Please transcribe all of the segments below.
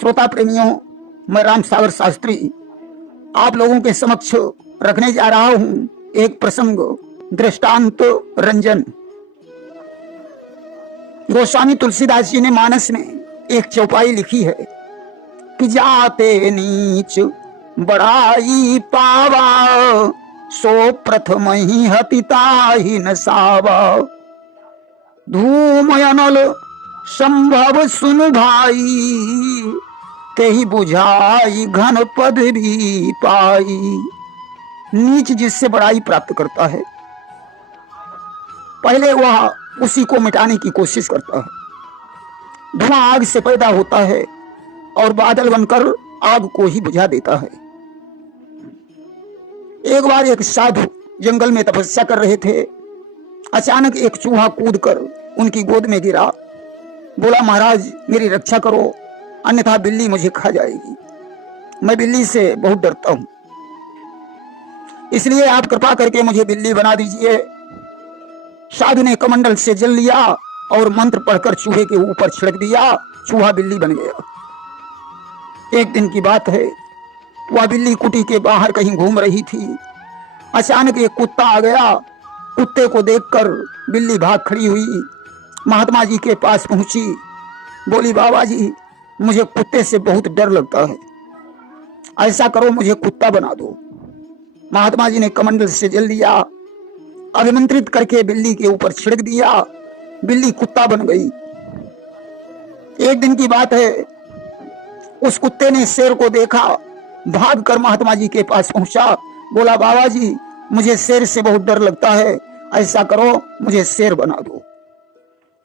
श्रोता प्रेमियों, मैं राम सागर शास्त्री आप लोगों के समक्ष रखने जा रहा हूं एक प्रसंग, दृष्टांत रंजन। गोस्वामी तुलसीदास जी ने मानस में एक चौपाई लिखी है कि जाते नीच बड़ाई पावा, सो प्रथम ही हतिता ही नसावा। धूम अनल संभव सुन भाई, ते ही बुझाई घन पद भी पाई। नीच जिससे बड़ाई प्राप्त करता है, पहले वह उसी को मिटाने की कोशिश करता है। धुआं आग से पैदा होता है और बादल बनकर आग को ही बुझा देता है। एक बार एक साधु जंगल में तपस्या कर रहे थे। अचानक एक चूहा कूदकर उनकी गोद में गिरा। बोला, महाराज मेरी रक्षा करो, अन्यथा बिल्ली मुझे खा जाएगी। मैं बिल्ली से बहुत डरता हूं, इसलिए आप कृपा करके मुझे बिल्ली बना दीजिए। साधु ने कमंडल से जल लिया और मंत्र पढ़कर चूहे के ऊपर छिड़क दिया। चूहा बिल्ली बन गया। एक दिन की बात है, वह बिल्ली कुटी के बाहर कहीं घूम रही थी। अचानक एक कुत्ता आ गया। कुत्ते को देखकर बिल्ली भाग खड़ी हुई, महात्मा जी के पास पहुंची। बोली, बाबा जी मुझे कुत्ते से बहुत डर लगता है, ऐसा करो मुझे कुत्ता बना दो। महात्मा जी ने कमंडल से जल लिया, अभिमंत्रित करके बिल्ली के ऊपर छिड़क दिया। बिल्ली कुत्ता बन गई। एक दिन की बात है, उस कुत्ते ने शेर को देखा, भागकर महात्मा जी के पास पहुंचा। बोला, बाबा जी मुझे शेर से बहुत डर लगता है, ऐसा करो मुझे शेर बना दो।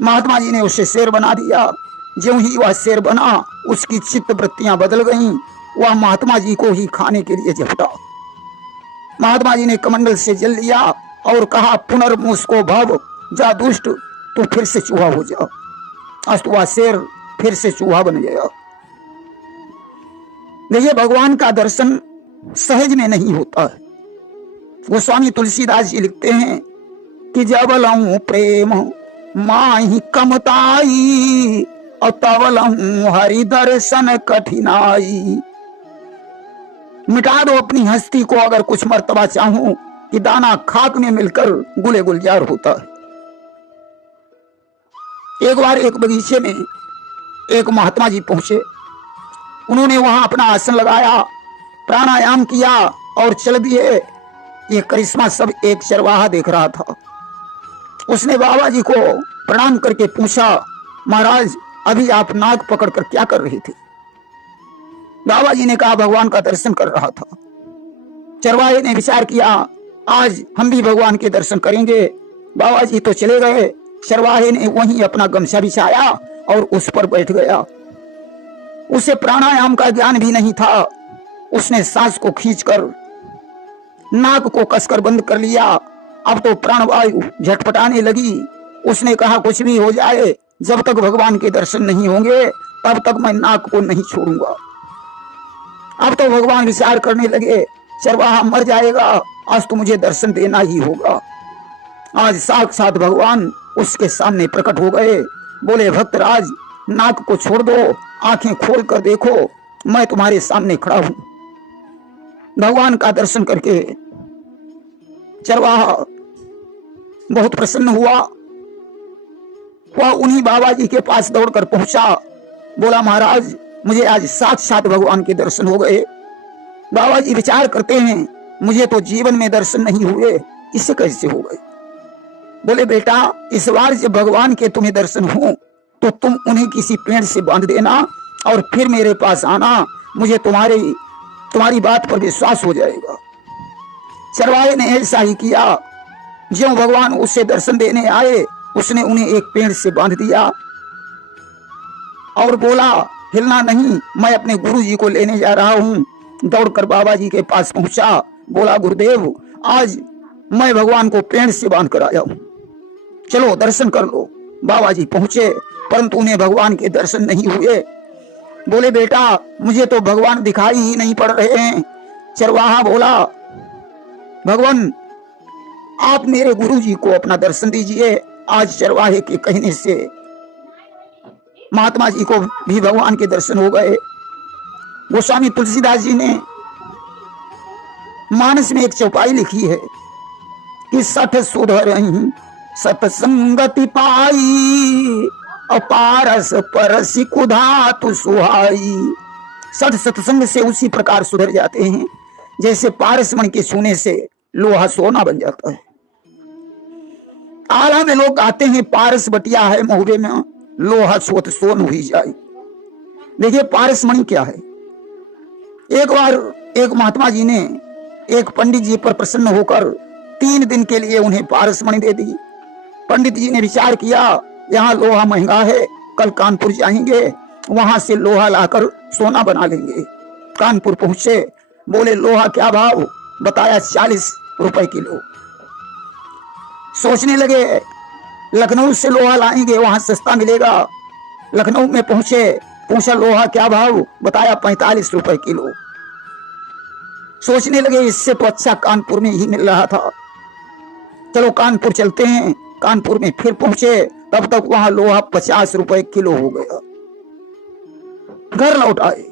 महात्मा जी ने उसे शेर बना दिया। ज्यों ही वह शेर बना, उसकी चित्त वृत्तियां बदल गईं। वह महात्मा जी को ही खाने के लिए झपटा। महात्मा जी ने कमंडल से जल लिया और कहा, पुनर्मुस्को भव, जा दुष्ट तू फिर से चूहा हो जा। अस्त वह शेर फिर से चूहा बन गया। देखिए, भगवान का दर्शन सहज में नहीं होता है। गोस्वामी तुलसीदास जी लिखते हैं कि जब लऊं प्रेम माही कमताई, और तब लऊं हरि दर्शन कठिनाई। मिटा दो अपनी हस्ती को अगर कुछ मर्तबा चाहूं, कि दाना खाक में मिलकर गुले गुलजार होता है। एक बार एक बगीचे में एक महात्मा जी पहुंचे। उन्होंने वहां अपना आसन लगाया, प्राणायाम किया और चल दिए। ये करिश्मा सब एक चरवाहा देख रहा था। उसने बाबा जी को प्रणाम करके पूछा, महाराज अभी आप नाक पकड़कर क्या कर रहे थे? बाबा जी ने कहा, भगवान का दर्शन कर रहा था। चरवाहे ने विचार किया, आज हम भी भगवान के दर्शन करेंगे। बाबा जी तो चले गए। चरवाहे ने वहीं अपना गमछा बिछाया और उस पर बैठ गया। उसे प्राणायाम का ज्ञान भी नहीं था। उसने सांस को खींचकर नाक को कसकर बंद कर लिया। अब तो प्राणवायु झटपटाने लगी। उसने कहा, कुछ भी हो जाए, जब तक भगवान के दर्शन नहीं होंगे तब तक मैं नाक को नहीं छोड़ूंगा। अब तो भगवान विचार करने लगे, चरवाहा मर जाएगा, आज तो मुझे दर्शन देना ही होगा। आज साक्षात भगवान उसके सामने प्रकट हो गए। बोले, भक्तराज नाक को छोड़ दो, आंखें खोल कर देखो, मैं तुम्हारे सामने खड़ा हूं। भगवान का दर्शन करके चरवाहा बहुत प्रसन्न हुआ। वह उन्हीं बाबा जी के पास दौड़कर पहुंचा। बोला, महाराज मुझे आज साक्षात भगवान के दर्शन हो गए। बाबा जी विचार करते हैं, मुझे तो जीवन में दर्शन नहीं हुए, इससे कैसे हो गए? बोले, बेटा इस बार जब भगवान के तुम्हें दर्शन हो तो तुम उन्हें किसी पेड़ से बांध देना और फिर मेरे पास आना, मुझे तुम्हारी बात पर विश्वास हो जाएगा। चरवाहे ने ऐसा ही किया। ज्यों भगवान उसे दर्शन देने आए, उसने उन्हें एक पेड़ से बांध दिया और बोला, हिलना नहीं, मैं अपने गुरु जी को लेने जा रहा हूं। दौड़कर बाबा जी के पास पहुंचा। बोला, गुरुदेव आज मैं भगवान को पेड़ से बांध कर आया हूं, चलो दर्शन कर लो। बाबा जी पहुंचे, परंतु उन्हें भगवान के दर्शन नहीं हुए। बोले, बेटा मुझे तो भगवान दिखाई ही नहीं पड़ रहे हैं। चरवाहा बोला, भगवान आप मेरे गुरु जी को अपना दर्शन दीजिए। आज चरवाहे के कहने से महात्मा जी को भी भगवान के दर्शन हो गए। गोस्वामी तुलसीदास जी ने मानस में एक चौपाई लिखी है कि सठ सुधरहि सतसंगति पाई, अपारस परसि कुधा तु सुहाई। सठ सत्संग से उसी प्रकार सुधर जाते हैं जैसे पारस मणि के छूने से लोहा सोना बन जाता है। आला में लोग आते हैं पारस बटिया है महुरे में लोहा सोत सोन हुई जाए। देखिए पारस मणि क्या है। एक बार एक महात्मा जी ने एक पंडित जी पर प्रसन्न होकर 3 दिन के लिए उन्हें पारस मणि दे दी। पंडित जी ने विचार किया यहाँ लोहा महंगा है, कल कानपुर जाएंगे, वहां से लोहा लाकर सोना बना लेंगे। कानपुर पहुंचे, बोले लोहा क्या भाव, बताया 40 रुपए किलो। सोचने लगे लखनऊ से लोहा लाएंगे, वहां सस्ता मिलेगा। लखनऊ में पहुंचे, पूछा लोहा क्या भाव, बताया 45 रुपए किलो। सोचने लगे इससे तो अच्छा कानपुर में ही मिल रहा था, चलो कानपुर चलते हैं। कानपुर में फिर पहुंचे, तब तक वहां लोहा 50 रुपए किलो हो गया। घर लौट आए।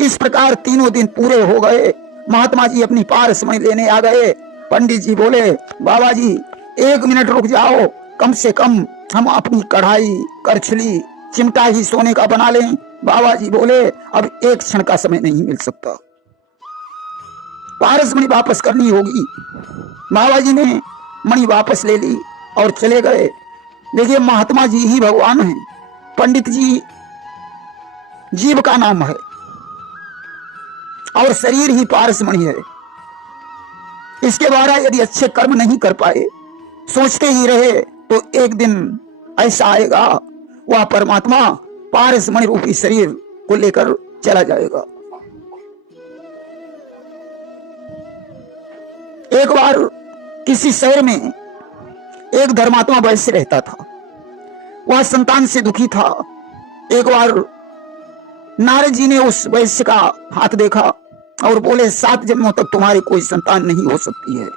इस प्रकार 3 दिन पूरे हो गए। महात्मा जी अपनी पारस मणि लेने आ गए। पंडित जी बोले बाबा जी 1 मिनट रुक जाओ, कम से कम हम अपनी कढ़ाई करछली चिमटा ही सोने का बना लें। बाबा जी बोले अब 1 क्षण का समय नहीं मिल सकता, पारस मणि वापस करनी होगी। बाबा जी ने मणि वापस ले ली और चले गए। देखिए महात्मा जी ही भगवान हैं, पंडित जी जीव का नाम है और शरीर ही पारस मणि है। इसके द्वारा यदि अच्छे कर्म नहीं कर पाए, सोचते ही रहे, तो एक दिन ऐसा आएगा वह परमात्मा पारस मणि रूपी शरीर को लेकर चला जाएगा। एक बार किसी शहर में एक धर्मात्मा वैश्य रहता था। वह संतान से दुखी था। एक बार नारद जी ने उस वैश्य का हाथ देखा और बोले 7 जन्मों तक तुम्हारी कोई संतान नहीं हो सकती है।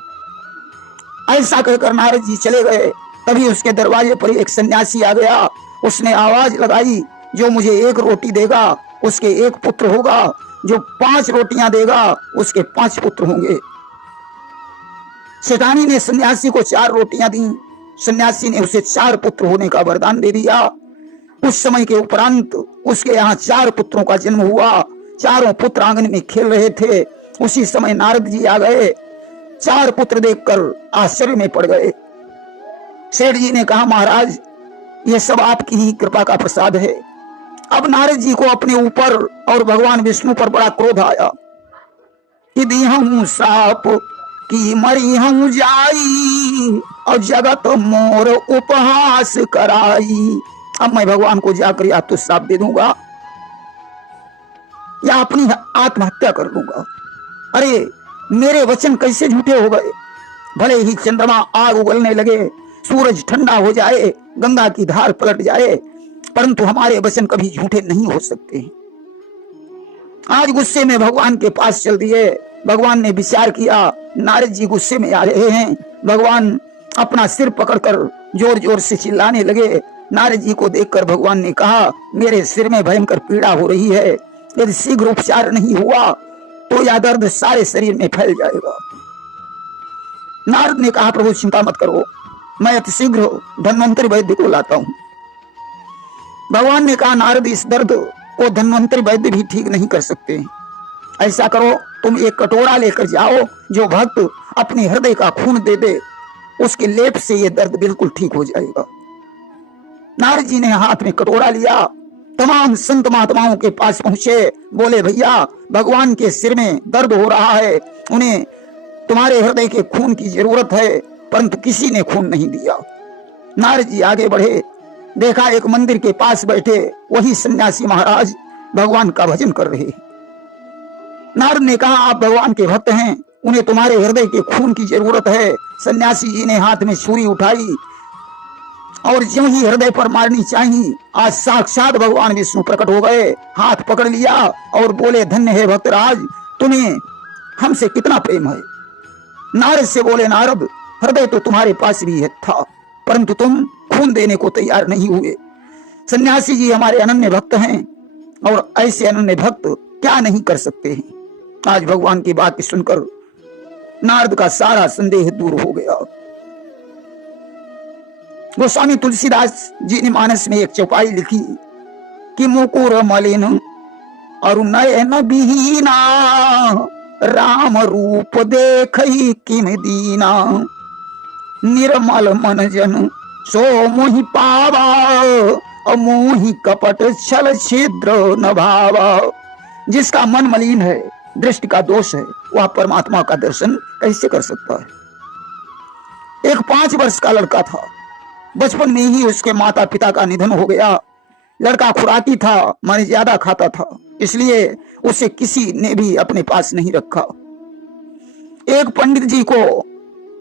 ऐसा कहकर नारद जी चले गए। तभी उसके दरवाजे पर एक सन्यासी आ गया। उसने आवाज लगाई जो मुझे 1 रोटी देगा उसके 1 पुत्र होगा, जो 5 रोटियां देगा उसके 5 पुत्र होंगे। सेठानी ने सन्यासी को 4 रोटियां दी। सन्यासी ने उसे 4 पुत्र होने का वरदान दे दिया। कुछ समय के उपरांत उसके यहाँ 4 पुत्रों का जन्म हुआ। चारों पुत्र आंगन में खेल रहे थे। उसी समय नारद जी आ गए। 4 पुत्र देखकर आश्चर्य में पड़ गए। सेठ जी ने कहा महाराज ये सब आपकी ही कृपा का प्रसाद है। अब नारद जी को अपने ऊपर और भगवान विष्णु पर बड़ा क्रोध आया कि दी हूं साप की मरी हूं जाई और जगत मोर उपहास कराई। अब मैं भगवान को जाकर या तो साप दे दूंगा या अपनी आत्महत्या कर लूंगा। अरे मेरे वचन कैसे झूठे हो गए। भले ही चंद्रमा आग उगलने लगे, सूरज ठंडा हो जाए, गंगा की धार पलट जाए, परंतु हमारे वचन कभी झूठे नहीं हो सकते। आज गुस्से में भगवान के पास चल दिए। भगवान ने विचार किया नारद जी गुस्से में आ रहे हैं। भगवान अपना सिर पकड़कर जोर जोर से चिल्लाने लगे। नारद जी को देखकर भगवान ने कहा मेरे सिर में भयंकर पीड़ा हो रही है, यदि शीघ्र उपचार नहीं हुआ तो यह दर्द सारे शरीर में फैल जाएगा। नारद ने कहा प्रभु चिंता मत करो, मैं अति शीघ्र धन्वंतरी वैद्य को लाता हूं। भगवान ने कहा नारद इस दर्द को धन्वंतरी वैद्य भी ठीक नहीं कर सकते। ऐसा करो तुम एक कटोरा लेकर जाओ, जो भक्त अपने हृदय का खून दे दे उसके लेप से ये दर्द बिल्कुल ठीक हो जाएगा। नारद जी ने हाथ में कटोरा लिया। तमाम संत महात्माओं के पास पहुंचे। बोले भैया भगवान के सिर में दर्द हो रहा है, उन्हें तुम्हारे हृदय के खून की जरूरत है, परंतु किसी ने खून नहीं दिया। नारद जी आगे बढ़े। देखा एक मंदिर के पास बैठे वही सन्यासी महाराज भगवान का भजन कर रहे। नारद ने कहा आप भगवान के भक्त हैं, उन्हें तुम्हारे हृदय के खून की जरूरत है। सन्यासी जी ने हाथ में छुरी उठाई और ज्यों ही हृदय पर मारनी चाहिए, आज साक्षात भगवान विष्णु प्रकट हो गए। हाथ पकड़ लिया और बोले धन्य है भक्तराज, तुम्हें हमसे कितना प्रेम है। नारद से बोले नारद हृदय तो तुम्हारे पास भी है था, परंतु तुम खून देने को तैयार नहीं हुए। सन्यासी जी हमारे अनन्य भक्त हैं और ऐसे अनन्य भक्त क्या नहीं कर सकते हैं। आज भगवान की बात सुनकर नारद का सारा संदेह दूर हो गया। गोस्वामी तुलसीदास जी ने मानस में एक चौपाई लिखी कि मुकुर मलिन और नयन बीना, राम रूप देखई किम दीना, निर्मल मन जन सो मोहि पावा, और मोहि कपट छल छिद्र न भावा। जिसका मन मलिन है, दृष्टि का दोष है, वह परमात्मा का दर्शन कैसे कर सकता है। एक 5 वर्ष का लड़का था, बचपन में ही उसके माता पिता का निधन हो गया। लड़का खुराकी था, माने ज्यादा खाता था, इसलिए उसे किसी ने भी अपने पास नहीं रखा। एक पंडित जी को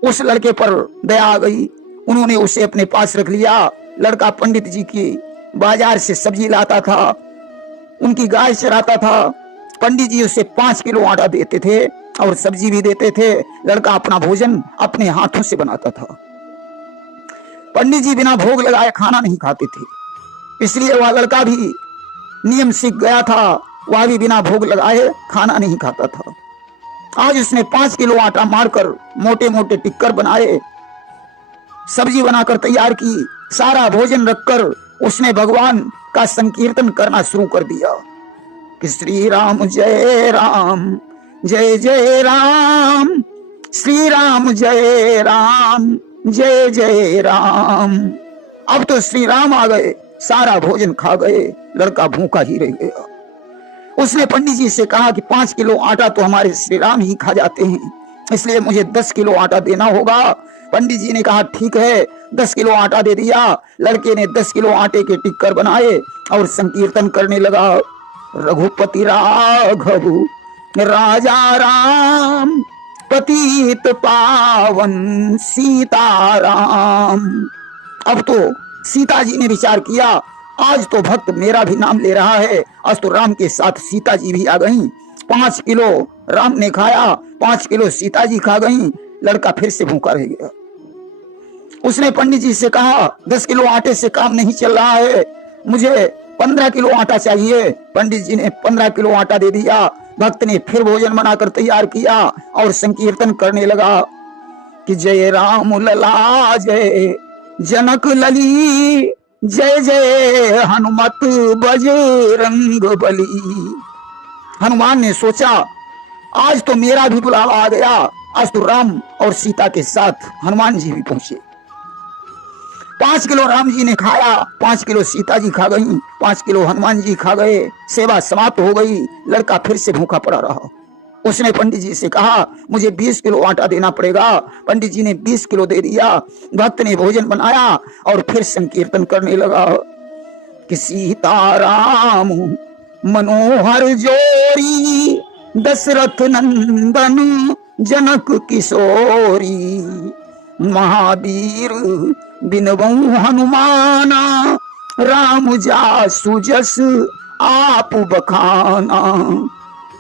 उस लड़के पर दया आ गई, उन्होंने उसे अपने पास रख लिया। लड़का पंडित जी की बाजार से सब्जी लाता था, उनकी गाय चराता था। पंडित जी उसे 5 किलो आटा देते थे और सब्जी भी देते थे। लड़का अपना भोजन अपने हाथों से बनाता था। पंडित जी बिना भोग लगाए खाना नहीं खाते थे, इसलिए वह लड़का भी नियम सीख गया था, वह भी बिना भोग लगाए खाना नहीं खाता था। आज उसने 5 किलो आटा मारकर मोटे मोटे टिक्कर बनाए, सब्जी बनाकर तैयार की, सारा भोजन रखकर उसने भगवान का संकीर्तन करना शुरू कर दिया कि श्री राम जय राम जय जय राम, श्री राम जय राम जय जय राम। अब तो श्री राम आ गए, सारा भोजन खा गए, लड़का भूखा ही रह गया। उसने पंडित जी से कहा कि 5 किलो आटा तो हमारे श्री राम ही खा जाते हैं, इसलिए मुझे 10 किलो आटा देना होगा। पंडित जी ने कहा ठीक है, 10 किलो आटा दे दिया। लड़के ने 10 किलो आटे के टिक्कर बनाए और संकीर्तन करने लगा। रघुपति राघव राजा राम, पतित पावन सीताराम। अब तो सीता जी ने विचार किया, आज तो भक्त मेरा भी नाम ले रहा है। आज तो राम के साथ सीता जी भी आ गईं। 5 किलो राम ने खाया, 5 किलो सीता जी खा गईं। लड़का फिर से भूखा रह गया। उसने पंडित जी से कहा 10 किलो आटे से काम नहीं चल रहा है, मुझे 15 किलो आटा चाहिए। पंडित जी ने 15 किलो आटा दे दिया। भक्त ने फिर भोजन बनाकर तैयार किया और संकीर्तन करने लगा कि जय राम लला जय जनक लली, जय जय हनुमत बजरंग बली। हनुमान ने सोचा आज तो मेरा भी बुलावा आ गया। आज तो राम और सीता के साथ हनुमान जी भी पहुंचे। 5 किलो राम जी ने खाया, 5 किलो सीता जी खा गई, 5 किलो हनुमान जी खा गए। सेवा समाप्त हो गई। लड़का फिर से भूखा पड़ा रहा। उसने पंडित जी से कहा मुझे 20 किलो आटा देना पड़ेगा। पंडित जी ने 20 किलो दे दिया। भक्त ने भोजन बनाया और फिर संकीर्तन करने लगा कि सीताराम मनोहर जोरी, दशरथ नंदन जनक किशोरी, महावीर बिनवऊ हनुमाना, राम जासु जस आप बखाना,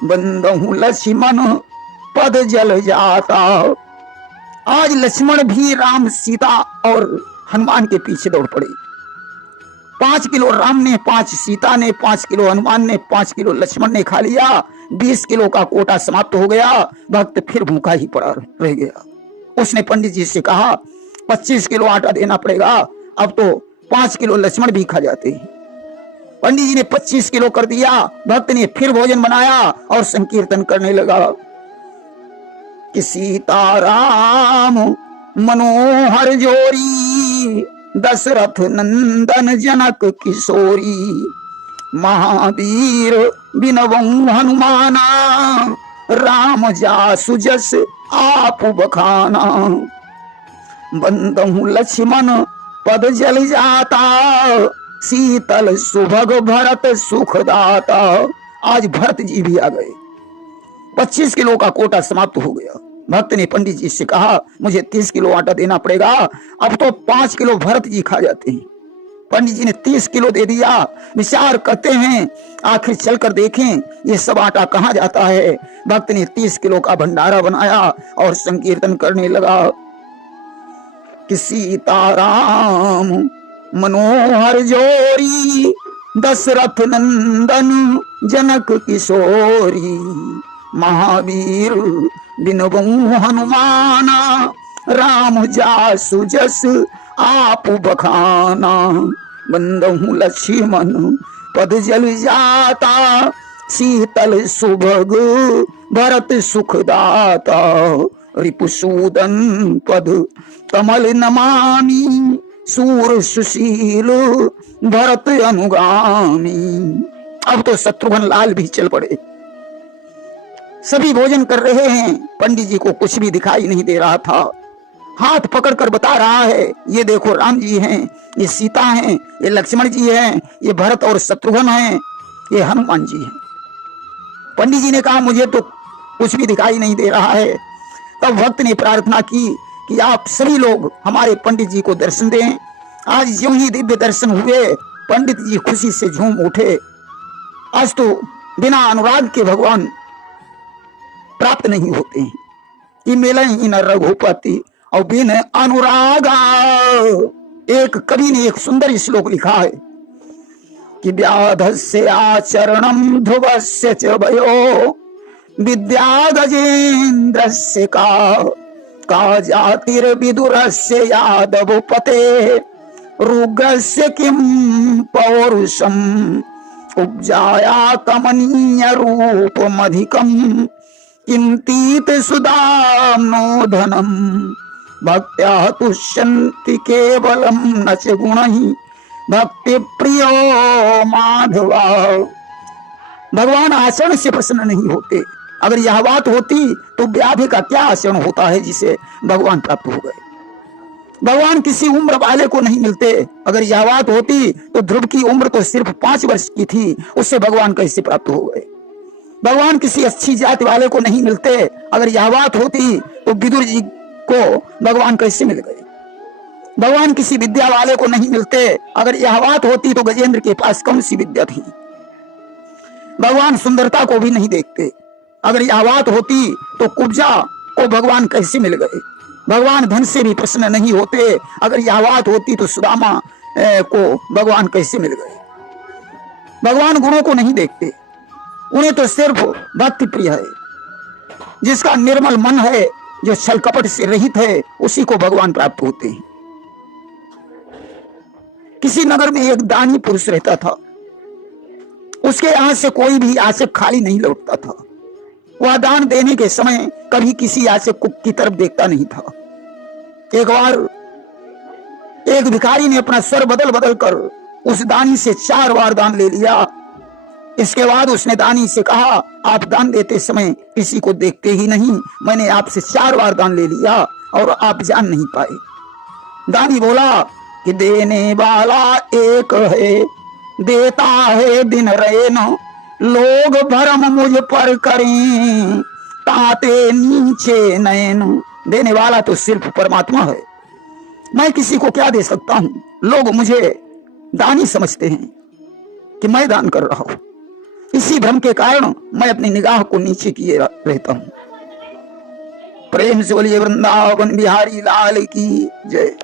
बंदहु लक्ष्मण पद जल जाता। आज लक्ष्मण भी राम सीता और हनुमान के पीछे दौड़ पड़े। 5 किलो राम ने, 5 सीता ने, 5 किलो हनुमान ने, 5 किलो लक्ष्मण ने खा लिया। 20 किलो का कोटा समाप्त हो गया। भक्त फिर भूखा ही पड़ा रह गया। उसने पंडित जी से कहा 25 किलो आटा देना पड़ेगा। अब तो 5 किलो लक्ष्मण भी खा जाते हैं। पंडित जी ने 25 किलो कर दिया। भक्त ने फिर भोजन बनाया और संकीर्तन करने लगा कि सीताराम मनोहर जोरी, दशरथ नंदन जनक किशोरी, महावीर बिनवऊ हनुमाना, राम जासु जस आप बखाना, बंदहु लक्ष्मण पद जल जाता, शीतल सुभग भरत सुखदाता। आज भरत जी भी आ गए। 25 किलो का कोटा समाप्त हो गया। भक्त ने पंडित जी से कहा मुझे 30 किलो आटा देना पड़ेगा। अब तो 5 किलो भरत जी खा जाते हैं। पंडित जी ने 30 किलो दे दिया। विचार करते हैं आखिर चलकर देखें ये सब आटा कहाँ जाता है। भक्त ने 30 किलो का भंडारा बनाया और संकीर्तन करने लगा कि सीताराम मनोहर जोरी, दशरथ नंदन जनक किशोरी, महावीर बिनबू हनुमाना, राम जासु जस आप बखाना, बंदहु लक्ष्मण पद जल जाता, शीतल सुभग भरत सुखदाता, रिपुसूदन पद कमल नमामि, सूर सुशील भरत अनुगामी। अब तो शत्रुघ्न लाल भी चल पड़े। सभी भोजन कर रहे हैं, पंडित जी को कुछ भी दिखाई नहीं दे रहा था। हाथ पकड़कर बता रहा है, ये देखो राम जी हैं, ये सीता हैं, ये लक्ष्मण जी हैं, ये भरत और शत्रुघ्न हैं, ये हनुमान जी हैं। पंडित जी ने कहा मुझे तो कुछ भी दिखाई नहीं दे रहा है। तब भक्त ने प्रार्थना की कि आप सभी लोग हमारे पंडित जी को दर्शन दें। आज यूं ही दिव्य दर्शन हुए, पंडित जी खुशी से झूम उठे। आज तो बिना अनुराग के भगवान प्राप्त नहीं होते हैं। कि मिलन न रघुपति और बिन अनुरागा। एक कवि ने एक सुंदर श्लोक लिखा है कि व्याधस्य आचरणम ध्रुवस्य च भयो, विद्या गजेन्द्रस्य का जातिर्विदुरस्य यादव पते, रुग्रस्य किं पौरुषम उपजाया कमनीय रूपमधिकम, किंतीत सुदाम्नो धनम, भक्त्या तुष्यन्ति केवलम न च गुणहि, भक्ति प्रियो माधवा। भगवान आचरण से प्रसन्न नहीं होते। अगर यह बात होती तो व्याधि का क्या आचरण होता है जिसे भगवान प्राप्त हो गए। भगवान किसी उम्र वाले को नहीं मिलते। अगर यह बात होती तो ध्रुव की उम्र तो सिर्फ 5 वर्ष की थी, उससे भगवान कैसे प्राप्त हो गए। भगवान किसी अच्छी जाति वाले को नहीं मिलते। अगर यह बात होती तो विदुर जी को भगवान कैसे मिल गए। भगवान किसी विद्या वाले को नहीं मिलते। अगर यह बात होती तो गजेंद्र के पास कौन सी विद्या थी। भगवान सुंदरता को भी नहीं देखते। अगर यह बात होती तो कुब्जा को भगवान कैसे मिल गए। भगवान धन से भी प्रसन्न नहीं होते। अगर यह बात होती तो सुदामा को भगवान कैसे मिल गए। भगवान गुणों को नहीं देखते, उन्हें तो सिर्फ भक्ति प्रिय है। जिसका निर्मल मन है, जो छल कपट से रहित है, उसी को भगवान प्राप्त होते हैं। किसी नगर में एक दानी पुरुष रहता था। उसके यहां से कोई भी याचक खाली नहीं लौटता था। वह दान देने के समय कभी किसी याचक की तरफ देखता नहीं था। एक बार एक भिखारी ने अपना स्वर बदल बदल कर उस दानी से 4 बार दान ले लिया। इसके बाद उसने दानी से कहा, आप दान देते समय किसी को देखते ही नहीं। मैंने आपसे 4 बार दान ले लिया और आप जान नहीं पाए। दानी बोला कि देने वाला एक है, देता है दिन रैन, लोग भरम मुझ पर करें, ताते नीचे नैन। देने वाला तो सिर्फ परमात्मा है। मैं किसी को क्या दे सकता हूं। लोग मुझे दानी समझते हैं कि मैं दान कर रहा हूं। इसी भ्रम के कारण मैं अपनी निगाह को नीचे किए रहता हूं। प्रेम से बोलिए वृंदावन बिहारी लाल की जय।